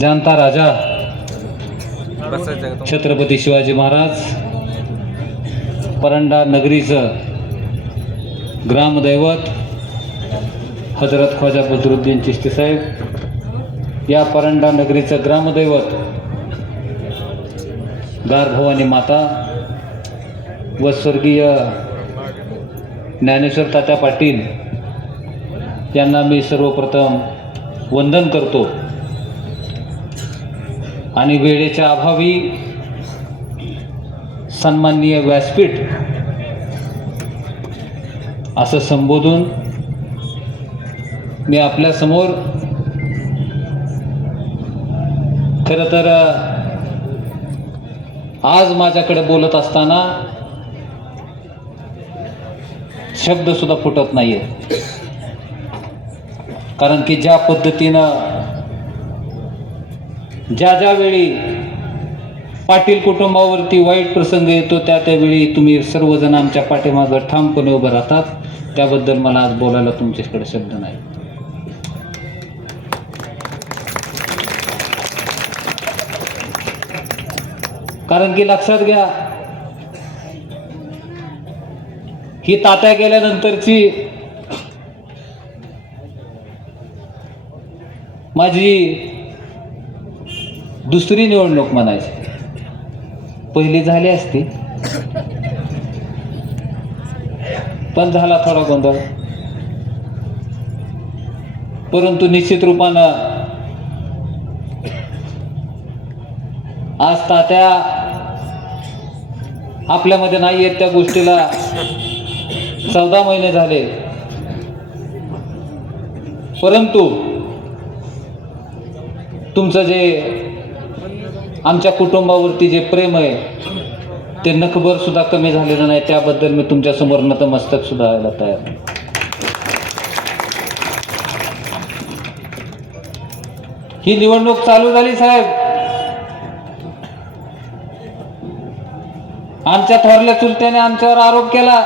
जाणता राजा छत्रपती शिवाजी महाराज परंडा नगरीचं ग्रामदैवत हजरत ख्वाजा बदरुद्दीन चिश्ती साहेब, या परंडा नगरीचं ग्रामदैवत गारभवानी माता व स्वर्गीय ज्ञानेश्वर तात्या पाटील यांना मी सर्वप्रथम वंदन करतो आणि वेळेच्या अभावी सन्माननीय व्यासपीठ असं संबोधून मी आपल्यासमोर खरं तर आज माझ्याकडे बोलत असताना शब्द सुद्धा फुटत नाहीये, कारण की ज्या पद्धतीनं ज्या वेळी पाटील कुटुंबावरती वाईट प्रसंग येतो त्यावेळी तुम्ही सर्वजण आमच्या पाठीमागं ठामपणे उभं राहतात, त्याबद्दल मला आज बोलायला तुमच्याकडे शब्द नाही. कारण की लक्षात घ्या, ही तात्या गेल्यानंतरची माझी दुसरी निवडणूक म्हणायची. पहिली झाली असती पण झाला थोडा गोंधळ, परंतु निश्चित रूपानं आज तात्या आपल्यामध्ये नाही आहेत. त्या गोष्टीला 14 महिने झाले, परंतु तुमचं जे आमच्या कुटुंबावरती जे प्रेम आहे ते नखभर सुद्धा कमी झालेलं नाही, त्याबद्दल मी तुमच्या समोर नतमस्तक सुद्धा व्हायला तयार. ही निवडणूक चालू झाली साहेब, आमच्या थोरल्या चुलत्याने आमच्यावर आरोप केला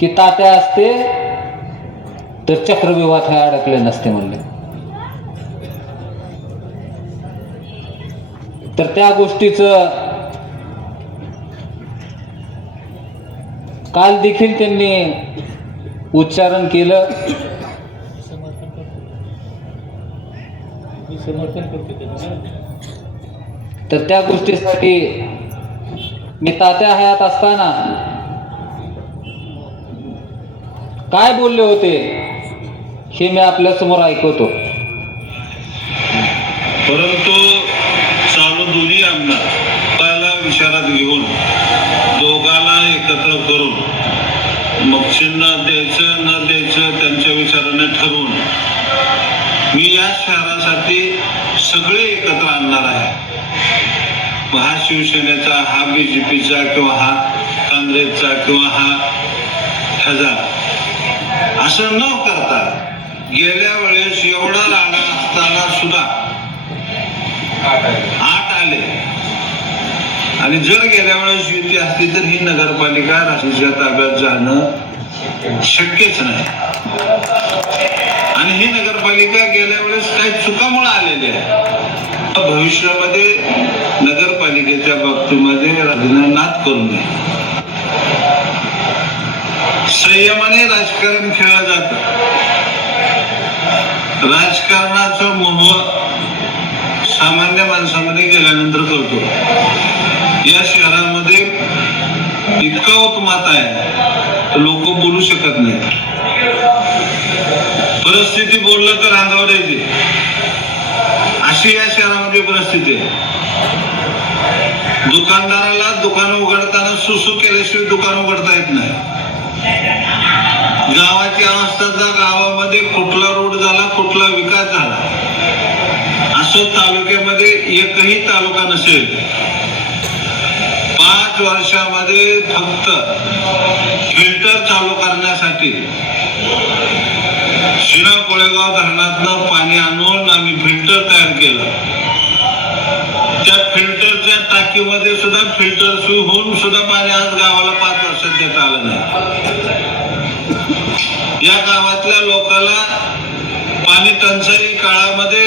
की तात्या असते तर चक्रव्यूहात हे अडकले नसते म्हणले. तर त्या गोष्टीचं काल देखील त्यांनी उच्चारण केलं. तर त्या गोष्टीसाठी मी तात्या हयात असताना काय बोलले होते हे मी आपल्या समोर ऐकवतो. परंतु चालू दोन्ही आमदार त्याला विचारात घेऊन दोघांना एकत्र करून मग चिन्ह द्यायचं न द्यायचं त्यांच्या विचाराने ठरवून मी या शहरासाठी सगळे एकत्र आणणार आहे. हा शिवसेनेचा, हा BJPचा किंवा हा काँग्रेसचा किंवा हा ह्याचा असं न करता गेल्या वेळेस एवढा राडा असताना सुद्धा 8 आले आणि जर गेल्या वेळेस युती असती तर ही नगरपालिका राष्ट्रीय ताब्यात जाणं शक्यच नाही. आणि ही नगरपालिका गेल्या वेळेस काही चुकामुळे आलेली आहे. भविष्यामध्ये नगरपालिकेच्या बाबतीमध्ये राजनाथ करू नये. संयमाने राजकारण खेळलं जातं. राजकारणाचं मोह सामान्य माणसामध्ये गेल्यानंतर करतो. या शहरामध्ये इतका उत्मात आहे लोक बोलू शकत नाही. परिस्थिती बोललं तर अंगावर येते, अशी या शहरामध्ये परिस्थिती आहे. दुकानदाराला दुकान उघडताना सुसू केल्याशिवाय दुकान उघडता येत नाही. गावाची अवस्था, गावामध्ये कुठला रोड झाला, कुठला विकास झाला असं तालुक्यामध्ये एकही तालुका नसेल. 5 वर्षामध्ये फक्त फिल्टर चालू करण्यासाठी शिना कोळेगाव धरणातनं पाणी आणून आम्ही फिल्टर तयार केलं. त्या फिल्टरच्या टाकीमध्ये सुद्धा फिल्टर सुरू होऊन सुद्धा पाणी आज गावाला 5 वर्षात देता आलं नाही. या गावातल्या लोकांना पाणी टंचाई काळामध्ये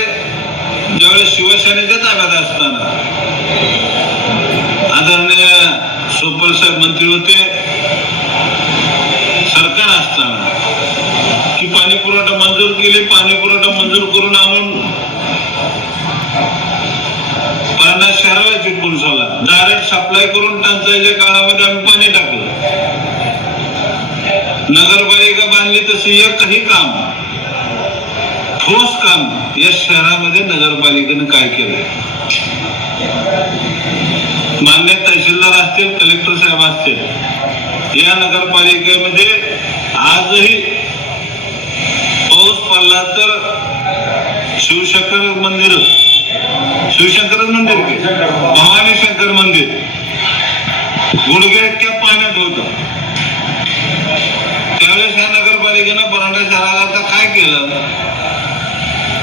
ज्यावेळेस शिवसेनेच्या ताब्यात असताना आदरणीय सोपल साहेब मंत्री होते, सरकार असताना की पाणी पुरवठा मंजूर केली, पाणी पुरवठा मंजूर करून आणून परांडा शहराला चिटकून सोडला, डायरेक्ट सप्लाय करून टंचाईच्या काळामध्ये आम्ही पाणी टाकलं. नगरपालिका बांधली तशी एकही काम, ठोस काम या शहरामध्ये नगरपालिकेने काय केलं? मान्य तहसीलदार असतील, कलेक्टर साहेब असतील, या नगरपालिकेमध्ये आजही पाऊस पडला तर शिवशंकर मंदिर, शिवशंकर मंदिर, भवानी शंकर मंदिर गुडघे इतक्या पाण्यात होतं. त्यावेळेस या नगरपालिकेनं परांडा शहराला काय केलं?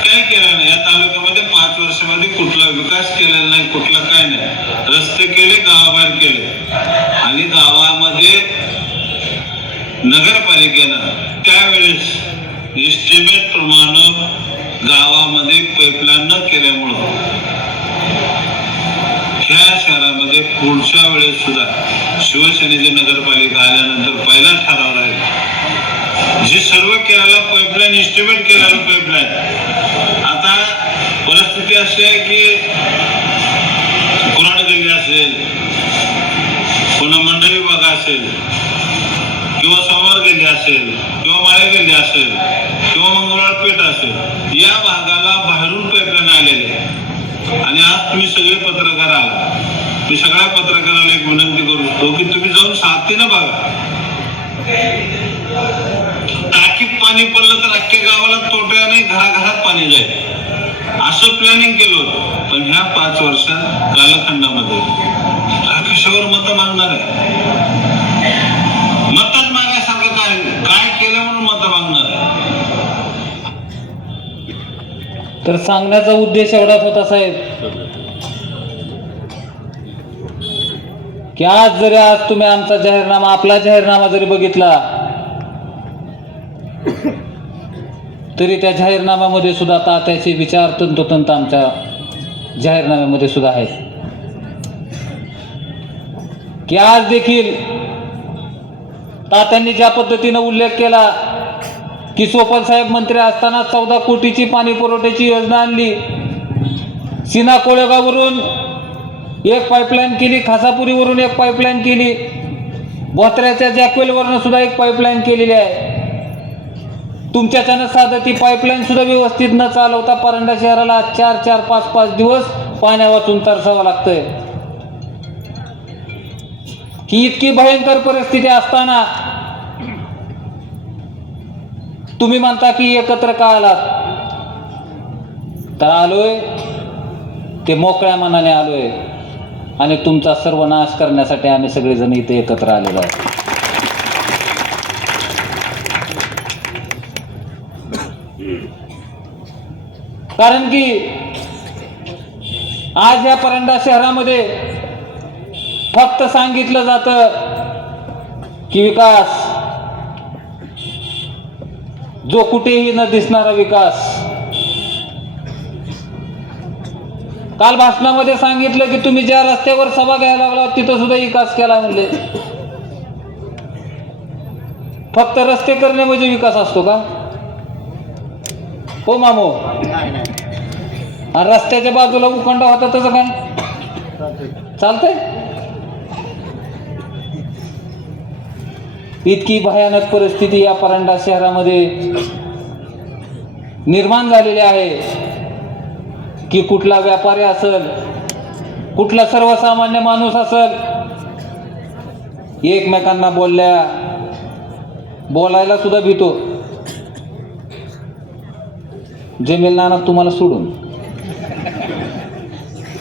काय केलं नाही. या तालुक्यामध्ये 5 वर्षामध्ये कुठला विकास केलेला नाही, कुठला काय नाही. रस्ते केले, गावाबाहेर केले, आणि गावामध्ये नगरपालिकेनं त्यावेळेस एस्टिमेट प्रमाणे गावामध्ये पाईपलाईन न केल्यामुळं ह्या शहरामध्ये पुढच्या वेळेस सुद्धा शिवसेनेची नगरपालिका आल्यानंतर पहिला ठराव आहे जी सर्व केलेला पाईपलाईन, एस्टिमेट केलेला पाईपलाईन. आता परिस्थिती अशी आहे की कुराड गल्ली असेल, पुन्हा मंडळी भाग असेल, किंवा समोर गल्ली असेल, किंवा माळे गल्ली असेल, किंवा मंगळवार पेठ असेल, या भागाला बाहेरून पाईपलाईन आलेले. आणि आज तुम्ही सगळे पत्रकार आहात, मी सगळ्या पत्रकाराला एक विनंती करू इच्छितो की तुम्ही जाऊन साथीनं बघा. टाकीत पाणी पडलं तर अख्ख्या गावाला तोट्याने घराघरात पाणी जाईल असं प्लॅनिंग केलं होतं. पण ह्या 5 वर्षात कालखंडामध्ये कशावर मत मागणार आहे? मतच मागायसारखं काय काय केलं म्हणून मत मागणार आहे? तर सांगण्याचा उद्देश एवढाच होता साहेब, की आज तुम्ही आमचा जाहीरनामा, आपला जाहीरनामा जरी बघितला तरी त्या जाहीरनाम्यामध्ये सुद्धा तात्याचे विचार तंतोतंत आमच्या जाहीरनाम्यामध्ये सुद्धा आहेत. की आज देखील तात्यांनी ज्या पद्धतीने उल्लेख केला की सोपल साहेब मंत्री असताना 14 कोटीची पाणी पुरवठ्याची योजना आणली, सीना कोळेगाववरून एक पाईपलाईन केली, खासापुरीवरून एक पाईपलाईन केली, बोथऱ्याच्या जॅकवेलवरून सुद्धा एक पाईपलाईन केलेली आहे. तुमच्याच्यानं साधं ती पाईपलाईन सुद्धा व्यवस्थित न चालवता परांडा शहराला 4-4, 5-5 दिवस पाण्या वाचून तरसावं लागतंय. की इतकी भयंकर परिस्थिती असताना तुम्ही म्हणता की एकत्र का आलात? तर आलोय ते मोकळ्या मनाने आलोय, आणि तुमचा सर्वनाश करण्यासाठी आम्ही सगळेजण इथे एकत्र आलेलो आहोत. कारण की आज या परांडा शहरामध्ये फक्त सांगितलं जातं की विकास, जो कुठेही न दिसणारा विकास. काल भाषणामध्ये सांगितलं की तुम्ही ज्या रस्त्यावर सभा घ्यायला लागला तिथं सुद्धा विकास केला म्हणले. फक्त रस्ते करणे म्हणजे विकास असतो का हो मामो? आणि रस्त्याच्या बाजूला उखंडा होता तसं काय चालतंय? इतकी भयानक परिस्थिती या परांडा शहरामध्ये निर्माण झालेली आहे की कुठला व्यापारी असेल, कुठला सर्वसामान्य माणूस असेल, एकमेकांना बोलायला सुद्धा भीतो. जमील नाना तुम्हाला सोडून,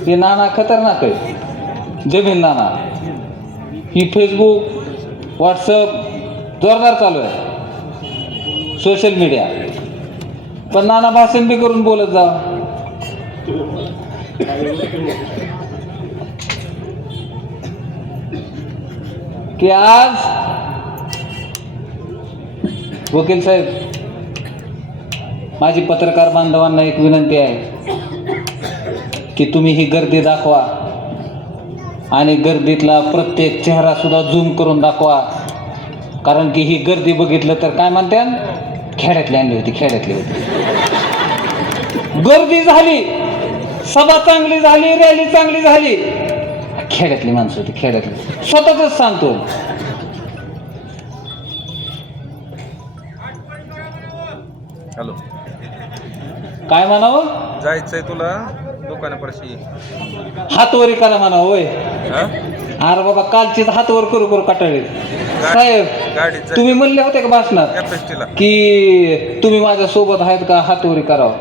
हे नाना खतरनाक आहे. जमील नाना ही फेसबुक, व्हॉट्सअप जोरदार चालू आहे, सोशल मीडिया. पण नाना भाषण बी करून बोलत जा. की आज वकील साहेब माझी पत्रकार बांधवांना एक विनंती आहे की तुम्ही ही गर्दी दाखवा आणि गर्दीतला प्रत्येक चेहरा सुद्धा झूम करून दाखवा, कारण की ही गर्दी बघितलं तर काय म्हणतात, खेड्यातली आणली होती, खेड्यातली होती. गर्दी झाली, सभा चांगली झाली, रॅली चांगली झाली, खेड्यातली माणसं होती, खेड्यातली. स्वतःच सांगतो. हॅलो, काय म्हणावं, जायचंय तुला दुकानापाशी? हातवरी करा म्हणावं. होय, हा? अरे बाबा कालचीच हातवर करू करू कटाळी. साहेब गाडीत तुम्ही म्हणले होते का भाषणात कॅपॅसिटीला की तुम्ही माझ्या सोबत आहेत का, हातवरी करावं.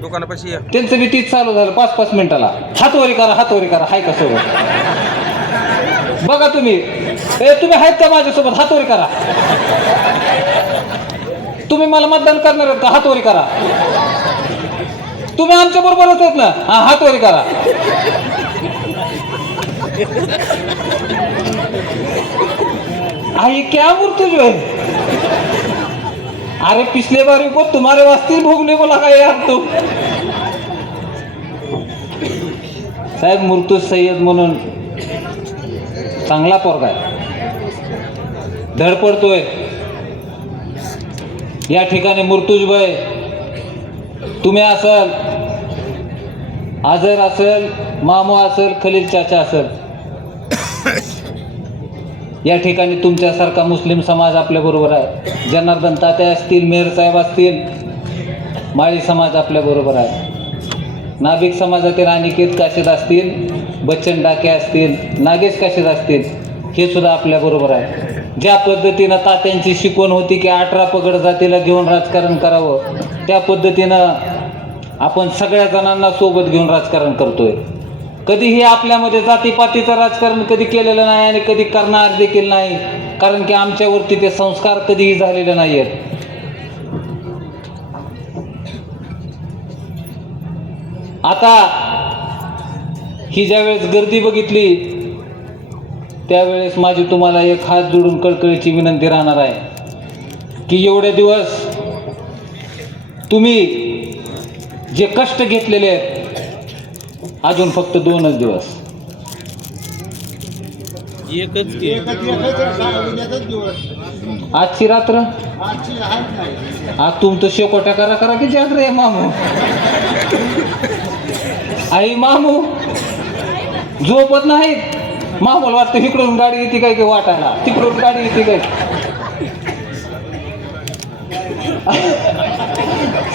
दुकानापाशी या. त्यांचं बी तीच चालू झालं 5-5 मिनिटाला, हातवरी करा, हातवरी करा. हाय का सोबत? बघा तुम्ही, तुम्ही आहेत का माझ्यासोबत, हातवरी करा. तुम्ही मला मतदान करणार आहेत का, हातवरी करा. तुम्ही आमच्या बरोबरच आहेत ना, हा हातवरी करा. आई क्या मूर्ति जो है, अरे पिछले बार को तुम्हारे वास्ते भोगने को लगा यार. तो साहेब मुर्तुज सय्यद म्हणून चांगला पोरगा आहे, धडपडतोय. या ठिकाणी मुर्तुज भाई तुम्ही असाल, आझर असेल, मामू असेल, खलील चाचा असेल, या ठिकाणी तुमच्यासारखा मुस्लिम समाज आपल्या बरोबर आहे. जनार्दन तात्या असतील, मेहर साहेब असतील, माळी समाज आपल्या बरोबर आहे. नाभिक समाजातील अनिकेत काशीद असतील, बच्चन डाके असतील, नागेश काशीद असतील, हे सुद्धा आपल्या बरोबर आहे. ज्या पद्धतीनं तात्यांची शिकवण होती की 18 पगड जातीला घेऊन राजकारण करावं, त्या पद्धतीनं आपण सगळ्या जणांना सोबत घेऊन राजकारण करतोय. कधीही आपल्यामध्ये जातीपातीचं राजकारण कधी केलेलं नाही आणि कधी करणार देखील नाही, कारण की आमच्यावरती ते संस्कार कधीही झालेले नाही आहेत. आता ही ज्यावेळेस गर्दी बघितली त्यावेळेस माझी तुम्हाला एक हात जोडून कळकळीची विनंती राहणार आहे की एवढे दिवस तुम्ही जे कष्ट घेतलेले आहेत, अजून फक्त 2च दिवस, आजची रात्र, आज तुमचं शेकोट्या करा करा की जाग रे मामू. आई मामू झोपत नाहीत. मामूला वाटतं इकडून गाडी येते काय की वाटायला, तिकडून गाडी येते काय.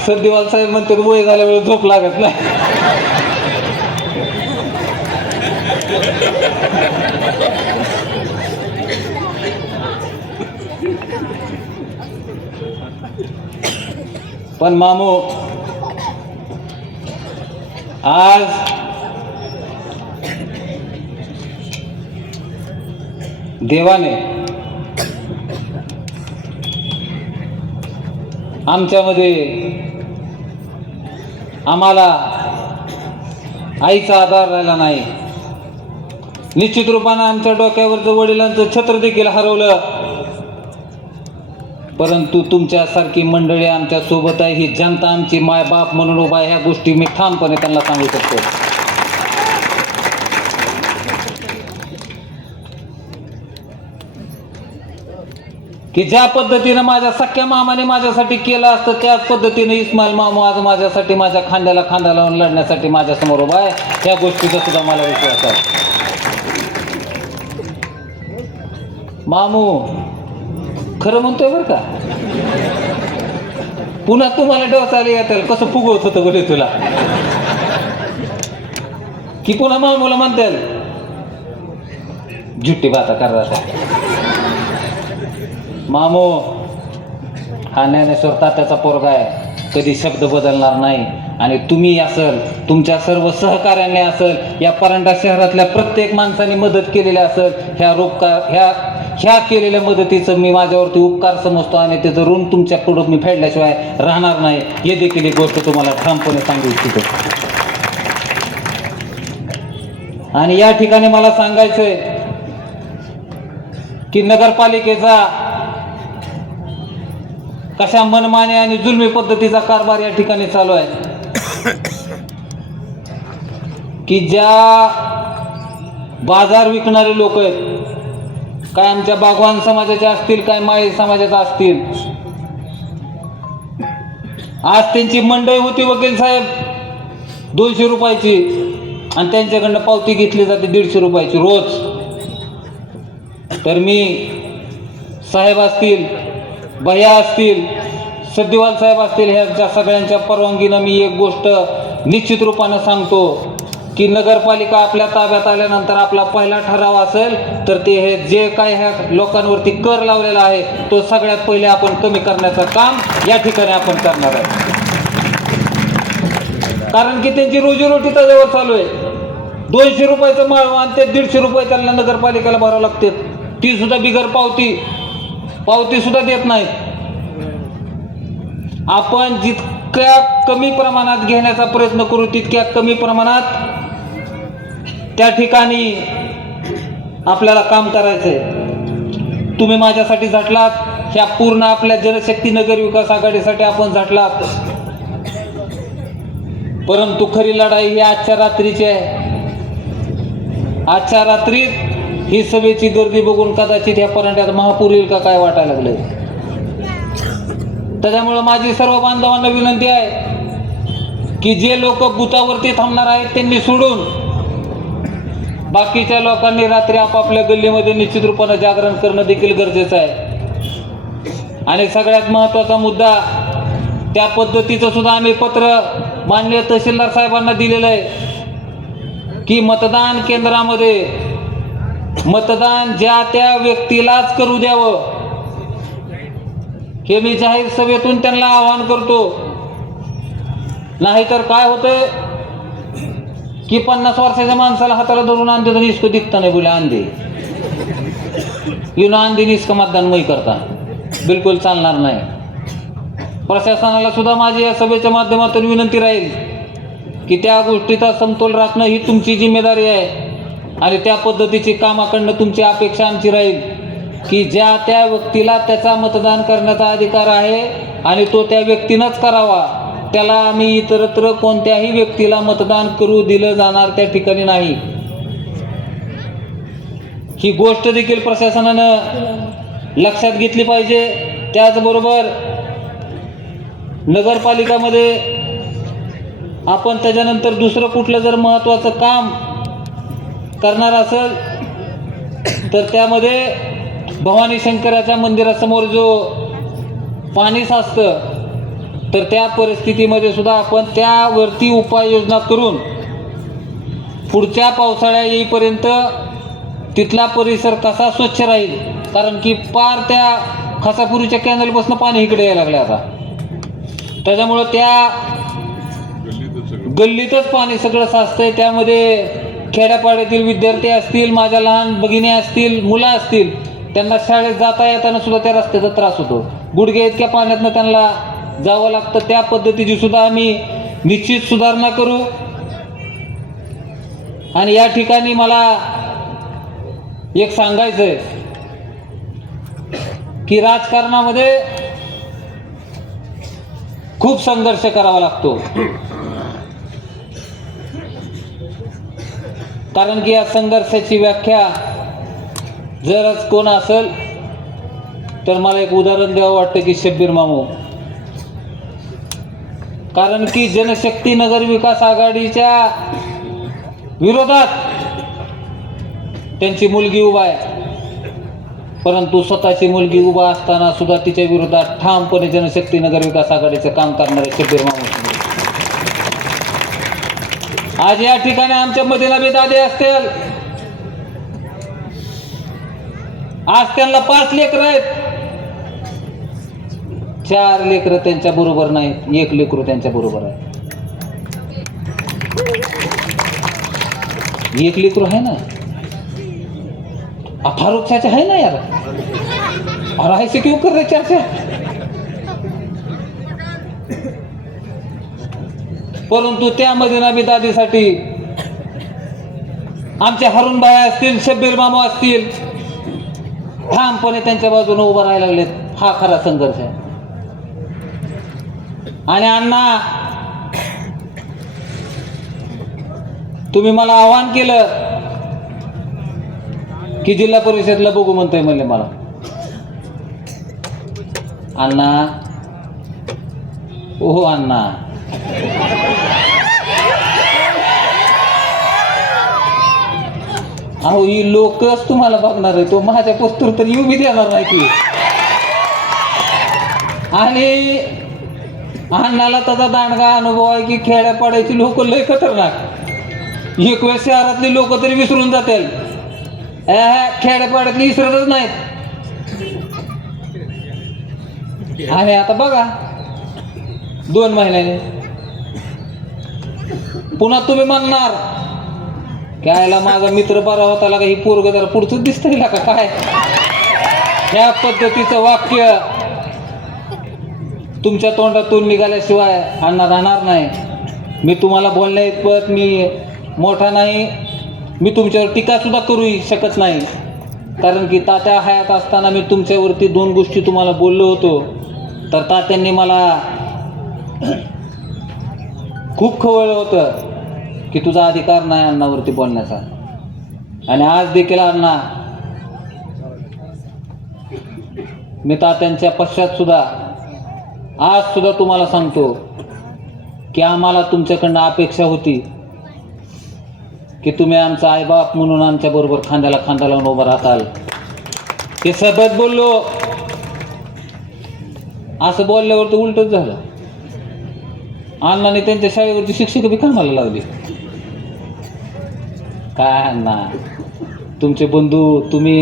सद्देवाल साहेब म्हणतात वय झाल्यामुळे झोप लागत नाही. पण मामू आज देवाने आमच्यामध्ये आम्हाला आईचा आधार राहिला नाही. निश्चित रूपानं आमच्या डोक्यावरचं वडिलांचं छत्र देखील हरवलं, परंतु तुमच्यासारखी मंडळी आमच्या सोबत आहे. ही जनता आमची माय बाप म्हणून उभा आहे. ह्या गोष्टी मी ठामपणे त्यांना सांगू शकतो. की ज्या पद्धतीनं माझ्या सख्या मामाने माझ्यासाठी केलं असतं, त्याच पद्धतीने इस्माईल मामू आज माझ्यासाठी माझ्या खांद्याला खांदा लावून लढण्यासाठी माझ्यासमोर उभा आहे. ह्या गोष्टीचा सुद्धा मला विश्वास आहे. मामू खरं म्हणतोय बरं का, पुन्हा तुम्हाला डोसायला येतील कसं फुगवत होतं बरे तुला, की पुन्हा मामूला म्हणतील झुट्टी बाता करता. मामू हा ज्ञानेश्वर तात्याचा पोरगा आहे, कधी शब्द बदलणार नाही. आणि तुम्ही असेल, तुमच्या सर्व सहकार्याने असेल, या परांडा शहरातल्या प्रत्येक माणसाने मदत केलेली असेल, ह्या केलेल्या मदतीचं मी माझ्यावरती उपकार समजतो आणि त्याचं ऋण तुमच्या पुढं मी फेडल्याशिवाय राहणार नाही. हे देखील एक गोष्ट तुम्हाला ठामपणे सांगू इच्छितो. आणि या ठिकाणी मला सांगायचंय की नगरपालिकेचा कशा मनमाने आणि जुलमी पद्धतीचा कारभार या ठिकाणी चालू आहे की ज्या बाजार विकणारे लोक आहेत, काय आमच्या बागवान समाजाचे असतील, काय माळी समाजाचे असतील, आज त्यांची मंडई होती वकील साहेब 200 रुपयाची आणि त्यांच्याकडनं पावती घेतली जाते 150 रुपयाची रोज. तर मी साहेब असतील, भैया असतील, सद्दीवाल साहेब असतील, ह्या सगळ्यांच्या परवानगीनं मी एक गोष्ट निश्चित रूपानं सांगतो की नगरपालिका आपल्या ताब्यात आल्यानंतर आपला पहिला ठराव असेल तर ते हे जे काय ह्या लोकांवरती कर लावलेला आहे तो सगळ्यात पहिले आपण कमी करण्याचं काम या ठिकाणी आपण करणार आहे. कारण की त्यांची रोजीरोटी त्याच्यावर चालू आहे. 200 रुपयाचं माळ आणि ते 150 रुपये त्यांना नगरपालिकेला भरावं लागते, ती सुद्धा बिगर पावती सुद्धा देत नाहीत. आपण जितक्या कमी प्रमाणात घेण्याचा प्रयत्न करू तितक्या कमी प्रमाणात त्या ठिकाणी आपल्याला काम करायचंय. तुम्ही माझ्यासाठी झटलात, ह्या पूर्ण आपल्या जनशक्ती नगर विकास आघाडीसाठी आपण झटलात, परंतु खरी लढाई ही आजच्या रात्रीची आहे. आजच्या रात्रीत ही सभेची गर्दी बघून कदाचित ह्या परांड्यात महापूर येईल का काय वाटायला लागलंय. त्याच्यामुळे माझी सर्व बांधवांना विनंती आहे की जे लोक बुथावरती थांबणार आहेत त्यांनी सोडून बाकीच्या लोकांनी रात्री आपापल्या गल्लीमध्ये निश्चित रूपानं जागरण करणं देखील गरजेचं आहे. आणि सगळ्यात महत्त्वाचा मुद्दा, त्या पद्धतीचं सुद्धा आम्ही पत्र माननीय तहसीलदार साहेबांना दिलेलं आहे की मतदान केंद्रामध्ये मतदान ज्या त्या व्यक्तीलाच करू द्यावं, हे मी जाहीर सभेतून त्यांना आवाहन करतो. नाहीतर काय होतंय की 50 वर्षाच्या माणसाला हाताला धरून आणते तर इसको दिखता नाही बोले आंधे येऊन आंधे निस्क मतदान मै करता, बिलकुल चालणार नाही. प्रशासनाला सुद्धा माझी या सभेच्या माध्यमातून विनंती राहील की त्या गोष्टीचा समतोल राखणं ही तुमची जिम्मेदारी आहे आणि त्या पद्धतीची कामाकडनं तुमची अपेक्षा आमची राहील की ज्या त्या व्यक्तीला त्याचा मतदान करण्याचा अधिकार आहे आणि तो त्या व्यक्तीनंच करावा. त्याला आम्ही इतरत्र कोणत्याही व्यक्तीला मतदान करू दिलं जाणार त्या ठिकाणी नाही. ही गोष्ट देखील प्रशासनानं लक्षात घेतली पाहिजे. त्याचबरोबर नगरपालिकामध्ये आपण त्याच्यानंतर दुसरं कुठलं जर महत्त्वाचं काम करणार असेल तर त्यामध्ये भवानी शंकराच्या मंदिरासमोर जो पाणी साचतं तर त्या परिस्थितीमध्ये सुद्धा आपण त्यावरती उपाययोजना करून पुढच्या पावसाळ्या येईपर्यंत तिथला परिसर कसा स्वच्छ राहील. कारण की पार त्या खसापुरीच्या कॅनलपासून पाणी इकडे यायला लागले आता, त्याच्यामुळं त्या गल्लीतच पाणी सगळं साचतंय. त्यामध्ये खेड्यापाड्यातील विद्यार्थी असतील, माझ्या लहान भगिनी असतील, मुलं असतील, त्यांना शाळेत जाता येताना सुद्धा त्या रस्त्याचा त्रास होतो. गुडघे इतक्या पाण्यातनं त्यांना जावं लागतं. त्या पद्धतीची सुद्धा आम्ही निश्चित सुधारणा करू. आणि या ठिकाणी मला एक सांगायचं आहे की राजकारणामध्ये खूप संघर्ष करावा लागतो. कारण की या संघर्षाची व्याख्या जरच कोण असेल तर मला एक उदाहरण द्यावं वाटतं की शब्बीर मामू. कारण की जनशक्ती नगर विकास आघाडीच्या विरोधात त्यांची मुलगी उभा आहे, परंतु स्वतःची मुलगी उभा असताना सुद्धा तिच्या विरोधात ठामपणे जनशक्ती नगर विकास आघाडीचं काम करणारे शब्बीर मामू. आज या ठिकाणी आमच्या मदीना बी दादे असतील, आज त्यांना 5 लेकरं आहेत, 4 लेकरं त्यांच्या बरोबर नाहीत, 1 लेकरू त्यांच्या बरोबर आहे. 1 लेकरू आहे ना, फारूक चाचा है ना यार, और ऐसे क्यों कर रहे चाचा. परंतु त्या मदीना बी दादीसाठी आमचे हरून भाई असतील, शब्बीर मामा असतील, ठामपणे त्यांच्या बाजूने उभं राहायला लागलेत. हा खरा संघर्ष आहे. आणि अण्णा, तुम्ही मला आव्हान केलं की जिल्हा परिषदला बघू म्हणतोय म्हणले मला. अण्णा, हो अण्णा, अहो ही लोकच तुम्हाला बघणार आहे, तो माझ्या पोस्टर तर येऊ बी देणार नाही की. आणि अण्णाला त्याचा दांडगा अनुभव आहे की खेड्यापाड्याची लोक लय खतरनाक. एक वेळ शहरातली लोक तरी विसरून जातील, खेड्यापाड्यातली विसरतच नाहीत. आणि आता बघा 2 महिन्याने पुन्हा तुम्ही म्हणणार कायला माझा मित्र बरा होता का, ही पोरग जरा पुढचं दिसतंय का काय. ह्या पद्धतीचं वाक्य तुमच्या तोंडातून निघाल्याशिवाय अण्णा राहणार नाही. मी तुम्हाला बोलण्या इतपत मी मोठा नाही, मी तुमच्यावर टीका सुद्धा करू शकत नाही. कारण की तात्या हयात असताना मी तुमच्यावरती 2 गोष्टी तुम्हाला बोललो होतो, तर तात्यांनी मला खूप खवळलं होतं की तुझा अधिकार नाही अण्णावरती बोलण्याचा. आणि आज देखील अण्णा, मी तात्यांच्या पश्चात सुद्धा आज सुद्धा तुम्हाला सांगतो की आम्हाला तुमच्याकडनं अपेक्षा होती की तुम्ही आमचा आईबाप म्हणून आमच्या बरोबर खांद्याला खांदा लावून उभं राहताल. हे सबत बोललो, असं बोलल्यावर तर उलटच झालं. अण्णाने त्यांच्या शाळेवरची शिक्षक बी कामाला लावली. काय अण्णा, तुमचे बंधू तुम्ही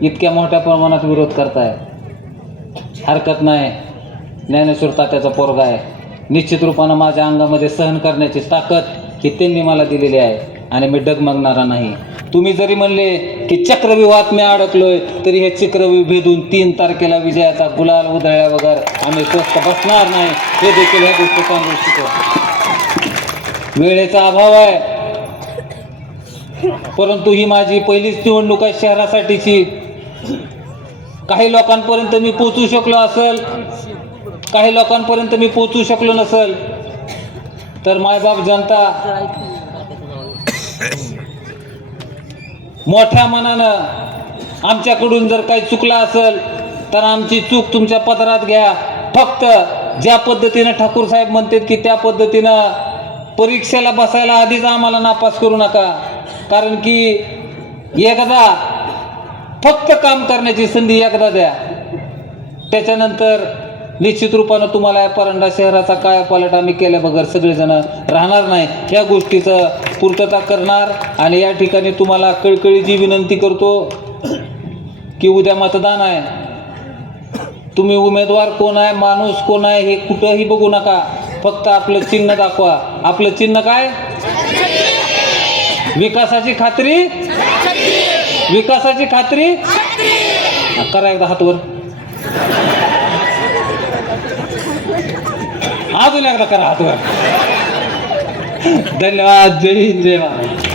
इतक्या मोठ्या प्रमाणात विरोध करताय, हरकत नाही. ज्ञानेश्वर तात्याचा पोरगा आहे, निश्चित रूपानं माझ्या अंगामध्ये सहन करण्याची ताकद ही त्यांनी मला दिलेली आहे आणि मी डगमगणारा नाही. तुम्ही जरी म्हणले की चक्रव्यूहात मी अडकलोय, तरी हे चक्रव्यूह भेदून 3 तारखेला विजयाचा गुलाल उधळल्या वगैर आम्ही स्वस्थ बसणार नाही, हे देखील ह्या गोष्टी सांगू इच्छितो. वेळेचा अभाव आहे, परंतु ही माझी पहिलीच निवडणूक आहे शहरासाठीची. काही लोकांपर्यंत मी पोहोचू शकलो असेल, काही लोकांपर्यंत मी पोहोचू शकलो नसेल, तर मायबाप जनता मोठ्या मनानं आमच्याकडून जर काही चुकलं असेल तर आमची चूक तुमच्या पदरात घ्या. फक्त ज्या पद्धतीनं ठाकूर साहेब म्हणतात की त्या पद्धतीनं परीक्षेला बसायला आधीच आम्हाला नापास करू नका. कारण की एकदा फक्त काम करण्याची संधी एकदा द्या, त्याच्यानंतर निश्चित रूपानं तुम्हाला या परंडा शहराचा कायापालट आम्ही केल्या बगर सगळेजण राहणार नाही. ह्या गोष्टीचं पूर्तता करणार. आणि या ठिकाणी तुम्हाला कळकळीची विनंती करतो की उद्या मतदान आहे. तुम्ही उमेदवार कोण आहे, माणूस कोण आहे हे कुठंही बघू नका, फक्त आपलं चिन्ह दाखवा. आपलं चिन्ह काय? विकासाची खात्री, विकासाची खात्री करा. एकदा हातवर, अजून एकदा करा हातवर. धन्यवाद. जय हिंद, जय महाराज.